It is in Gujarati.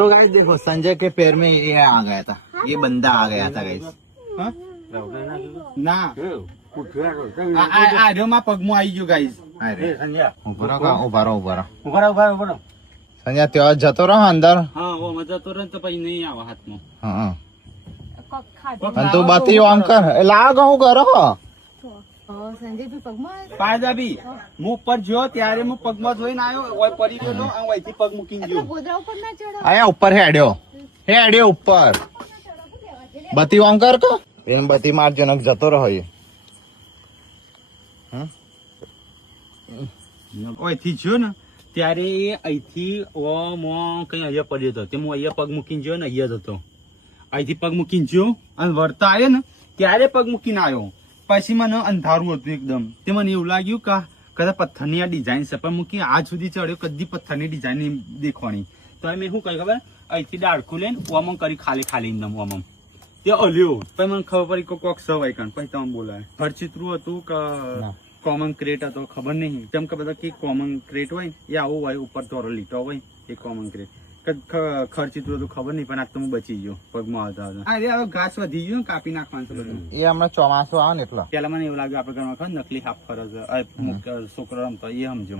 तो गाइस देखो संजय के पैर में ये आ गया था, ये बंदा आ गया था गाइस। ના આ માં પગમાં આવી ગયો ગાઈસ. ઉભા રહો સંજય ત્યાં જતો રહો અંદર. હા ઓ મજા તો રન તો પછી નહીં આવે હાથમાં. હા અને તું બાતી આમ કર લાગ હું કરો સંજય ભી પગમાં પાયદાબી હું ઉપર જો ત્યારે હું પગમાં જોઈને આવ્યો ઓય પડી ગયો અને ઓયથી પગ મૂકીને ગયો. ગોદરા ઉપર ના ચડો. આયા ઉપર હેડ્યો ઉપર બતી આમ કર કો એમ બતી મારજો નક જતો રહો એ. ઓયથી જો ને ત્યારે એ અહીંથી ઓમ કઈ અહીંયા પડ્યો હતો તે હું અહીંયા પગ મૂકીને ગયો ને અહીંયા જ હતો. અહીંથી પગ મૂકીને ગયો અને વળતા આવ્યો ને ત્યારે પગ મૂકીને આવ્યો. પછી મને અંધારું હતું એકદમ. તે મને એવું લાગ્યું કે કદાચ પથ્થરની આ ડિઝાઇન છે, પણ મૂકી આજ સુધી ચડ્યો કદી પથ્થરની ડિઝાઇન નહીં દેખવાની. તો મેં શું કહ્યું ખબર, અહીંથી ડાળખું લઈને ઓમ કરી ખાલી એકદમ ઓમ તે અલ્યો. પછી મને ખબર પડી કે કોક સવાય કાન. પછી તમે બોલાય હરચિત્રું હતું કે કોમન ક્રેટ હતો ખબર નહીં. કેમ કે બધા કે કોમન ક્રેટ હોય એ આવું હોય ઉપર તોરો લીટો હોય એ કોમન ક્રેટ. ખર્ચિત્રું હતું ખબર નહીં, પણ આ તો હું બચી ગયો પગમાં આવતા. અરે હવે ઘાસ વધી ગયું ને કાપી નાખવાનું છે બધું. એ હમણાં ચોમાસું આવે ને એટલે પેલા મને એવું લાગ્યું આપડે ઘરમાં નકલી હાફ ફરજ છોકરો રમતો એ સમજો.